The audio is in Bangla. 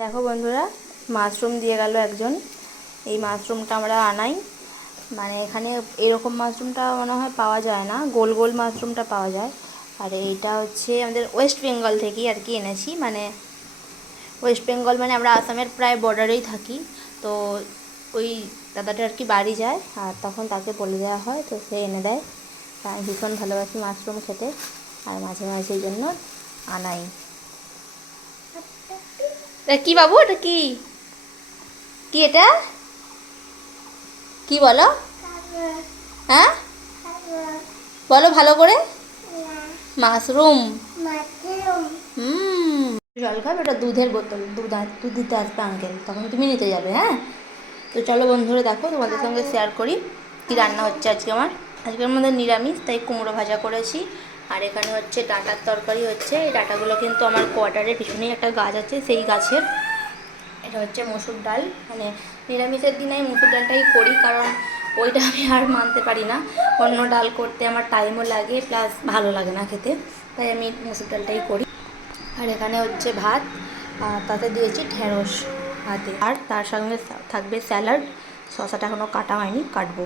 দেখো বন্ধুরা, মাশরুম দিয়ে গেল একজন। এই মাশরুমটা আমরা আনাই, মানে এখানে এরকম মাশরুমটা মনে হয় পাওয়া যায় না, গোল গোল মাশরুমটা পাওয়া যায়। আর এইটা হচ্ছে আমাদের ওয়েস্ট বেঙ্গল থেকেই আর কি এনেছি, মানে ওয়েস্ট বেঙ্গল মানে আমরা আসামের প্রায় বর্ডারেই থাকি। তো ওই দাদাটা আর কি বাড়ি যায়, আর তখন তাকে বলে দেওয়া হয়, তো সে এনে দেয়। আমি ভীষণ ভালোবাসি মাশরুম খেতে, আর মাঝে মাঝে এই জন্য আনাই। এটা কি বাবু, এটা কি কি এটা কি বলো? হ্যাঁ বলো ভালো করে। মাশরুম। হুম, জল খাবে? ওটা দুধের বোতল, দুধ দিতে আসবে আঙ্কেল, তখন তুমি নিতে যাবে। হ্যাঁ, তো চলো বন্ধুরা, দেখো তোমাদের সঙ্গে শেয়ার করি কি রান্না হচ্ছে আজকে আমার। আজকে আমাদের নিরামিষ, তাই কুমড়ো ভাজা করেছি। আর এখানে হচ্ছে ডাঁটার তরকারি হচ্ছে। এই ডাঁটাগুলো কিন্তু আমার কোয়ার্টারের পিছনেই একটা গাছ আছে, সেই গাছের। এটা হচ্ছে মসুর ডাল, মানে নিরামিষের দিনে আমি মসুর ডালটাই করি, কারণ ওইটা আমি আর মানতে পারি না। অন্য ডাল করতে আমার টাইমও লাগে, প্লাস ভালো লাগে না খেতে, তাই আমি মসুর ডালটাই করি। আর এখানে হচ্ছে ভাত, আর তাতে দিয়েছি ঢেঁড়স ভাতে, আর তার সঙ্গে থাকবে স্যালাড। শসাটা এখনও কাটা হয়নি, কাটবো।